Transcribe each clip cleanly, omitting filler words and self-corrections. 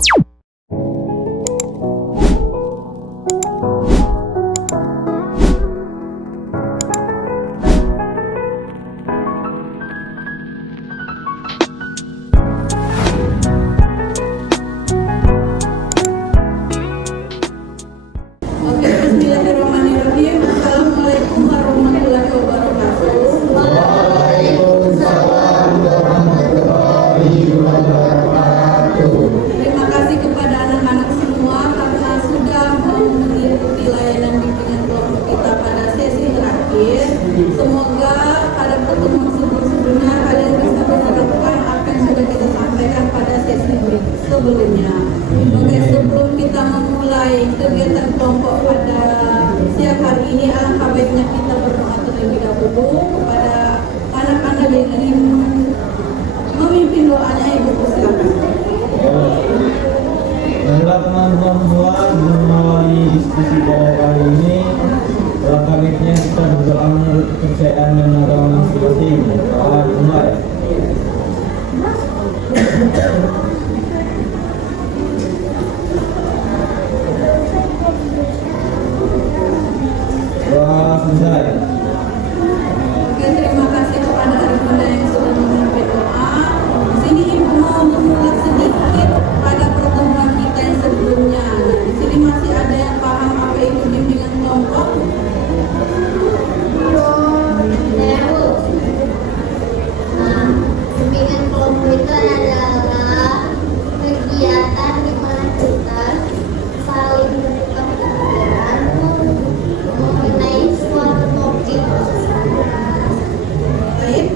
Bismillahirrahmanirrahim. Assalamualaikum warahmatullahi wabarakatuh. Waalaikumsalam warahmatullahi wabarakatuh. Terima kasih kepada anak-anak semua karena sudah mau mengikuti layanan bimbingan kelompok kita pada sesi terakhir. Semoga pada pertemuan sebelumnya kalian bisa menerapkan apa yang sudah kita sampaikan pada sesi sebelumnya. Oke, sebelum kita memulai kegiatan kelompok pada siang hari ini, alangkah baiknya kita berdoa terlebih dahulu kepada anak-anak yang ingin memimpin doanya. Ibu, silakan. Baiklah teman-teman semua, melalui diskusi pada kali ini alangkah baiknya kita berdoa menurut kepercayaan dan agama masing-masing. Doa dimulai. Doa selesai. Oke, terima kasih kepada adik-adik yang sudah memimpin doa. Di sini Ibu mau mengulas sedikit pada pertemuan kita yang sebelumnya. Di sini masih ada yang paham apa itu bimbingan kelompok? Bimbingan kelompok itu adalah kegiatan di mana kita saling bertukar pikiran mengenai suatu topik. Baik.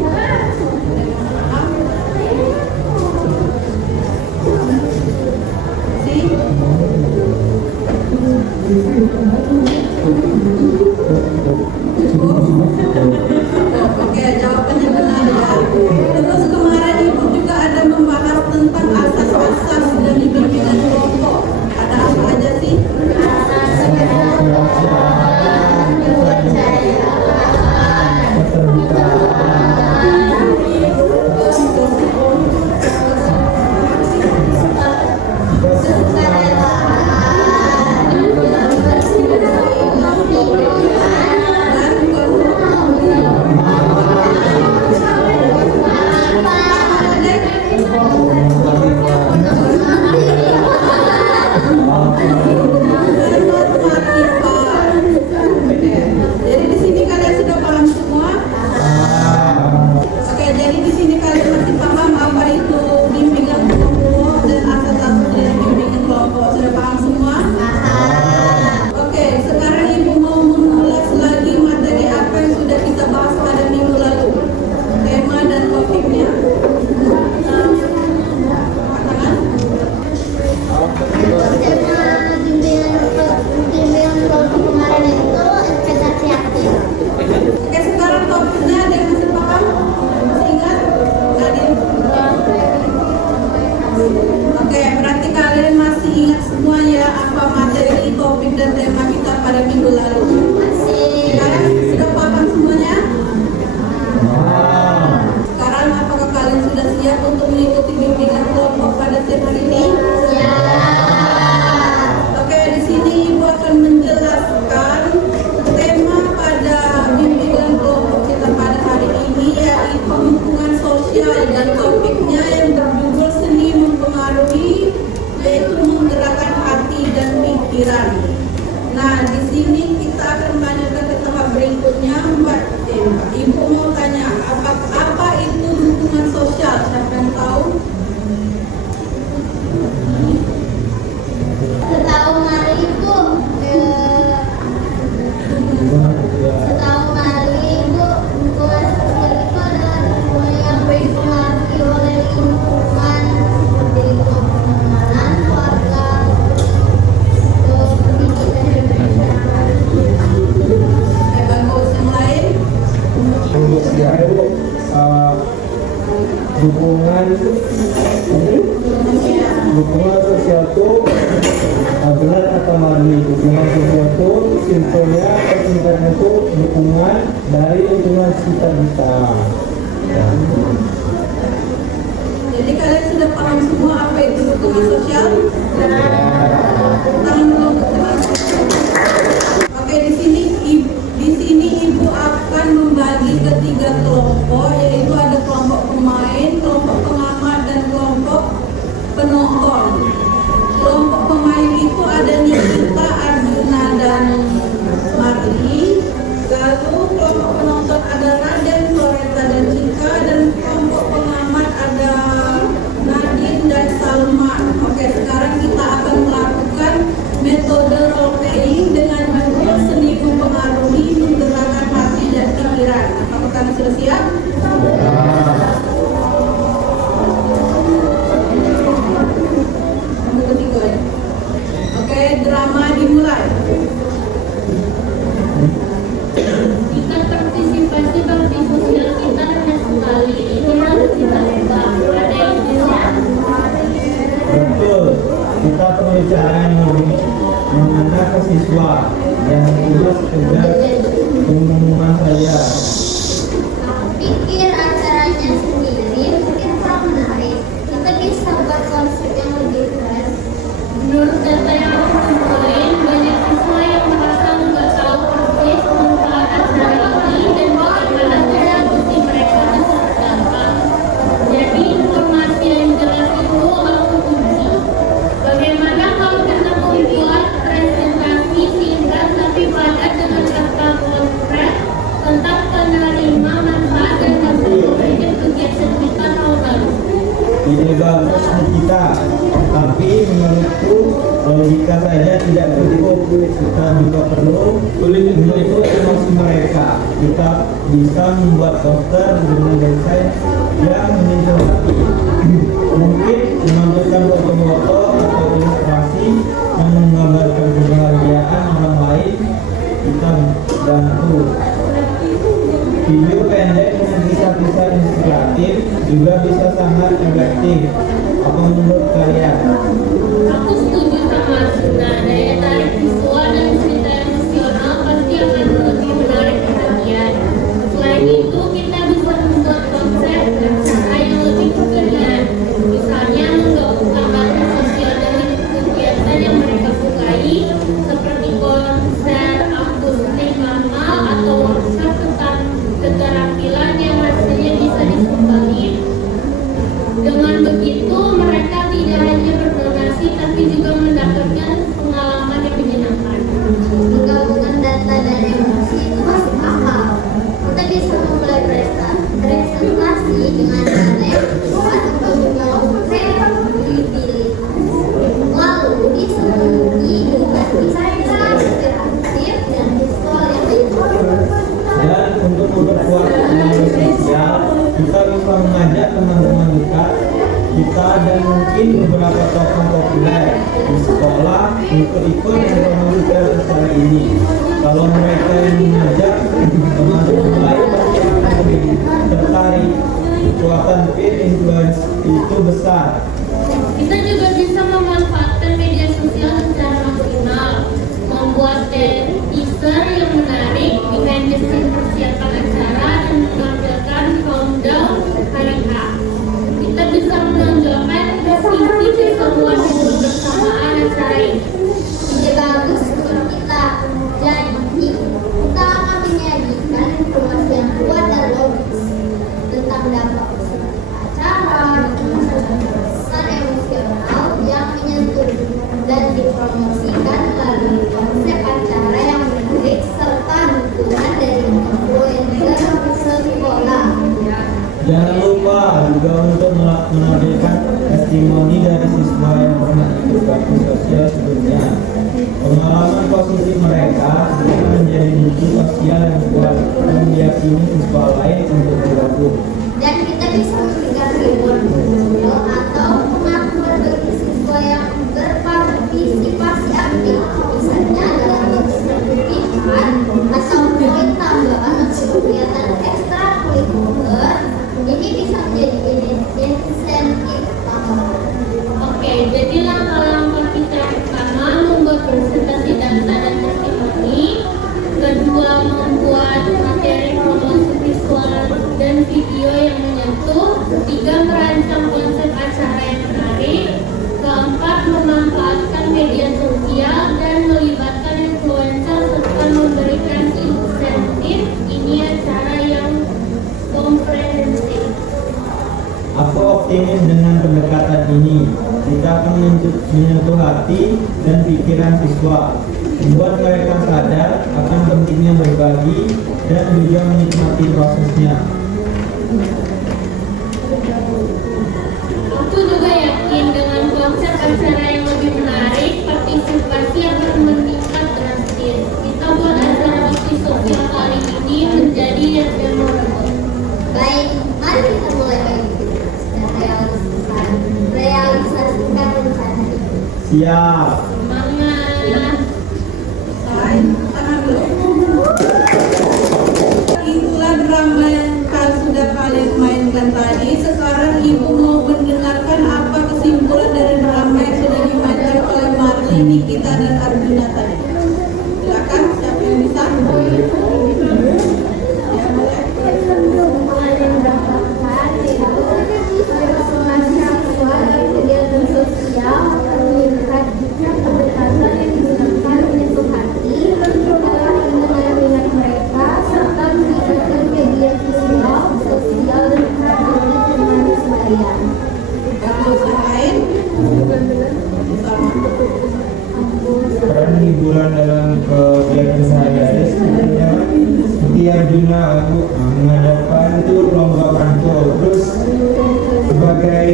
Oke, jawabannya benar ya. Terus kemarin Ibu juga ada membahas tentang asas-asas dari bimbingan kelompok. Ada apa aja sih? Jadi di sini kalian sudah paham semua? Oke, jadi di sini kalian masih paham apa itu bimbingan kelompok dan asas-asas dari bimbingan kelompok. Sudah paham semua? Oke, sekarang Ibu mau mengulas lagi materi apa yang sudah kita bahas pada minggu lalu. Tema dan topiknya. Katakan. Tema bimbingan kelompok kemarin itu investasi aktif. Oke, sekarang topiknya ada yang masih paham? Masih ingat? Nadine? Oke, berarti kalian masih ingat semua ya apa materi, topik, dan tema kita pada minggu lalu? Kalian sudah paham semuanya? Sekarang apakah kalian sudah siap untuk mengikuti bimbingan kelompok pada sesi ini? Oke, di sini Ibu akan menjelaskan tema pada bimbingan kelompok kita pada hari ini, yaitu hubungan sosial, dan topiknya yang berjudul seni mempengaruhi, yaitu menggerakkan hati dan pikiran. Nah, di sini kita akan melanjutkan ke tahap berikutnya, Mbak Tema. Ibu mau tanya, apa itu hubungan sosial? Siapa yang tahu? Setahu Mari itu hubungan sosial itu adalah hubungan yang dipengaruhi oleh lingkungan seperti pertemanan, keluarga, pendidikan dan Bagus, yang lain? Dukungan sosial itu benar kata Marli. Dukungan sosial itu simpelnya persingkatnya itu dukungan dari lingkungan sekitar kita. Jadi kalian sudah paham semua apa itu dukungan sosial? melalui cara yang lebih mengena ke siswa yang tidak sekedar pengumuman saja. Aku pikir acaranya sendiri mungkin kurang menarik. Kita bisa buat konsep yang lebih keren. Menurut data yang aku kumpulin, banyak siswa yang merasa nggak tahu persis manfaat acara ini dan bagaimana kontribusi mereka seperti apa. Jadi informasi yang jelas itu aku kunci. Bagaimana kalau kita membuat presentasi singkat tapi padat dengan kata konkret tentang penerima manfaat dan hasil konkret kegiatan kita tahun lalu. Ide bagus kita, tapi menurutku logika saja tidak cukup. Kita juga perlu mengikut emosi mereka. Kita bisa membuat poster dengan desain yang menyentuh hati. Mungkin menampilkan foto-foto atau ilustrasi yang menggambarkan kebahagiaan orang lain. Kita bantu. Video pendek dengan kisah-kisah inspiratif juga bisa sangat efektif. Apa menurut kalian? Aku setuju sama Asuna. Daya tarik visual dan cerita emosional pasti akan lebih menarik perhatian. Selain itu, kita bisa membuat konsep dan cara yang lebih kekinian. Misalnya menggabungkan bahan sosial dengan kegiatan yang mereka sukai, seperti konser akustik mamal atau workshop tentang keterampilan yang rasanya bisa disumbangin. Dengan begitu, mereka tidak hanya berdonasi tapi juga mendapatkan pengalaman yang menyenangkan. Menggabungkan data dan emosi itu masuk akal. Kita bisa memulai presentasi dengan data yang kuat atau juga dipilih. Lalu diselingi dengan kisah-kisah inspiratif dan visual yang menyenangkan. Dan untuk memperkuat ekonomi sosial, kita bisa mengajak teman-teman dekat kita dan mungkin beberapa tokoh populer di sekolah untuk ikut mempromosikan acara ini. Kalau mereka yang mengajak teman-teman lain pasti akan lebih tertarik. Kekuatan peer influence itu besar. Kita juga bisa memanfaatkan media sosial secara maksimal, membuat teaser yang menarik, behind the scene persiapan acara, dan menampilkan countdown hari H. Kita bisa menonjolkan sisi keseruan dan kebersamaan acara ini. Ide bagus untuk kita. Jadi, kita akan menyajikan informasi yang kuat dan logis tentang dampak positif acara dengan pesan emosional yang menyentuh dan dipromosikan melalui konsep acara yang menarik serta dukungan dari influencer sekolah. Jangan lupa juga untuk menampilkan testimoni dari siswa yang pernah ikut bakti sosial sebelumnya. Pengalaman positif mereka bisa menjadi bukti sosial yang kuat dan meyakini siswa lain untuk bergabung. Dan kita bisa memberikan reward kecil atau pengakuan bagi siswa yang berpartisipasi aktif, misalnya dalam bentuk sertifikat atau poin tambahan untuk kegiatan ekstrakurikuler. Ini bisa menjadi insentif tambahan. Oke, jadi langkah-langkah kita yang pertama membuat presentasi data dan testimoni, kedua membuat materi promosi visual dan video yang menyentuh, ketiga merancang konsep acara yang menarik, keempat memanfaatkan media sosial dan melibatkan influencer serta memberikan insentif. Ini acara yang komprehensif. Aku optimis dengan pendekatan ini. Kita akan menyentuh hati dan pikiran siswa, membuat mereka sadar akan pentingnya berbagi dan juga menikmati prosesnya. Aku juga yakin dengan konsep acara yang lebih menarik, partisipasi akan meningkat drastis. Kita buat acara bakti sosial kali ini menjadi yang memorable. Baik, mari kita mulai dan realisasikan rencana ini. Siap. Semangat! Tangan dulu. Itulah drama yang sudah kalian mainkan tadi. Sekarang ibu mau mendengarkan apa kesimpulan dari drama yang sudah dimainkan oleh Nikita dan Arjuna tadi. Silakan, siapa yang bisa? Ya, boleh. Bagus, yang lain? Sama. Peran hiburan dalam kegiatan sehari-hari seperti Arjuna aku mengadakan itu lomba pantun, terus sebagai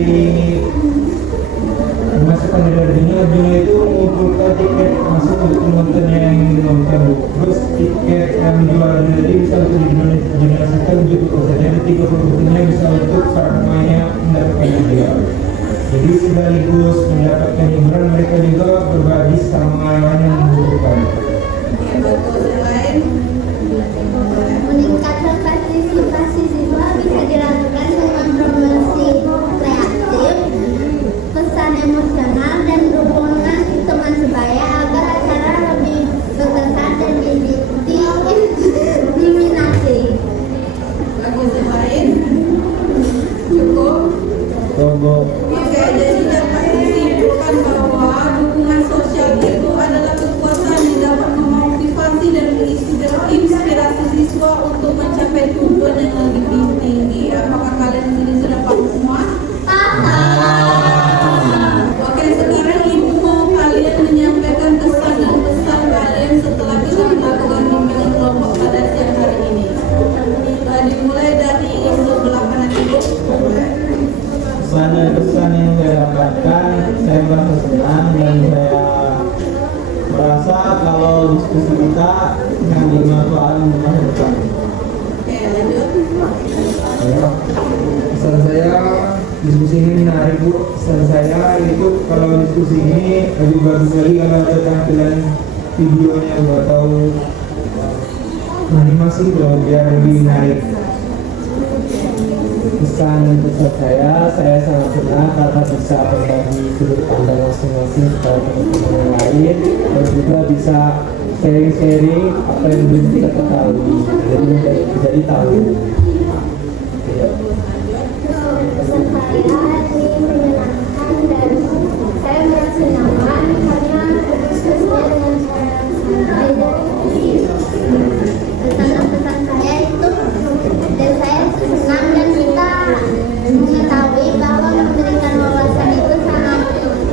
pemasukan dari Arjuna itu mengumpulkan tiket masuk untuk penonton yang menonton, terus tiket yang dijual dari bisa untuk didonasikan untuk peserta, jadi 30% bisa untuk para pemainnya mendapatkan hadiah. Jadi sekaligus mendapatkan hiburan, mereka juga berbagi sama orang yang membutuhkan. Ya, bagus, yang lain? Meningkatkan partisipasi siswa bisa dilakukan dengan promosi kreatif, pesan emosional, dan dukungan teman sebaya agar acara lebih berkesan dan diminati. Bagus, yang lain? Cukup? Logo Oke, jadi dapat disimpulkan bahwa dukungan sosial itu adalah kekuatan yang dapat memotivasi dan menginspirasi siswa untuk mencapai tujuan yang lebih tinggi. Apakah kalian di sini sudah paham semua? Oke, sekarang Ibu mau kalian menyampaikan kesan dan pesan kalian setelah kita melakukan bimbingan kelompok pada siang hari ini. Dimulai dari sebelah kanan Ibu. pesan dan pesan yang saya dapatkan, saya merasa senang dan saya merasa kalau diskusi kita akan bermanfaat untuk masa depan. Oke, lanjut. Ya, pesan saya diskusi ini menarik Bu. Pesan saya itu kalau diskusi ini lebih bagus lagi kalau ada tampilan videonya atau animasi loh biar lebih menarik. Pesan dan pesan saya sangat senang karena bisa berbagi sudut pandang masing-masing kepada teman-teman yang lain dan juga bisa sharing-sharing apa yang belum kita ketahui, jadi jadi tahu. Ya. Pesan saya ini menyenangkan dan saya merasa nyaman karena berdiskusinya dengan cara santai. Pesan saya itu dan saya senang dan kita mengetahui bahwa memberikan wawasan itu sangat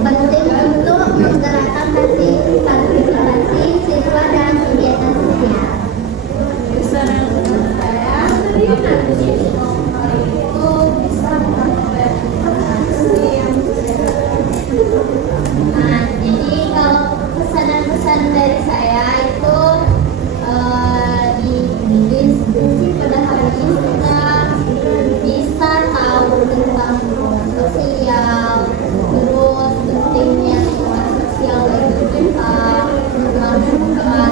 penting untuk menggerakkan partisipasi siswa dalam kegiatan sosial. Pesan saya itu bisa jadi kalau pesan dari saya itu di diskusi pada hari ini kita bisa tahu tentang sosial, terus pentingnya lingkungan sosial bagi kita, melakukan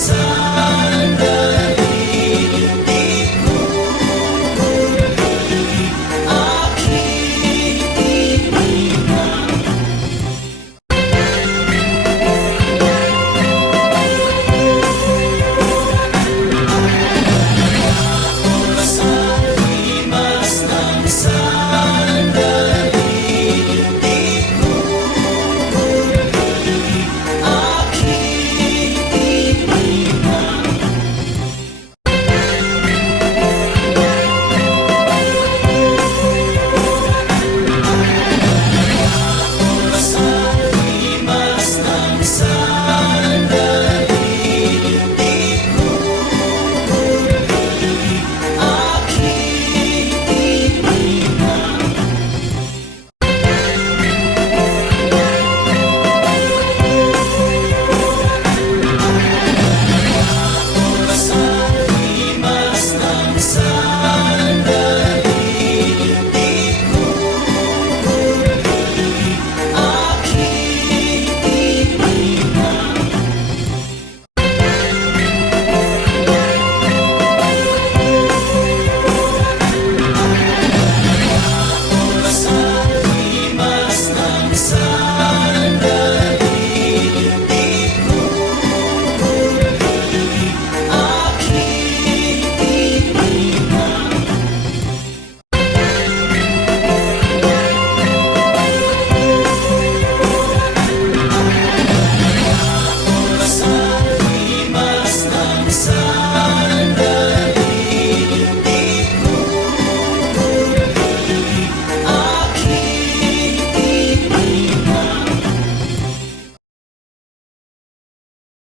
Bangsa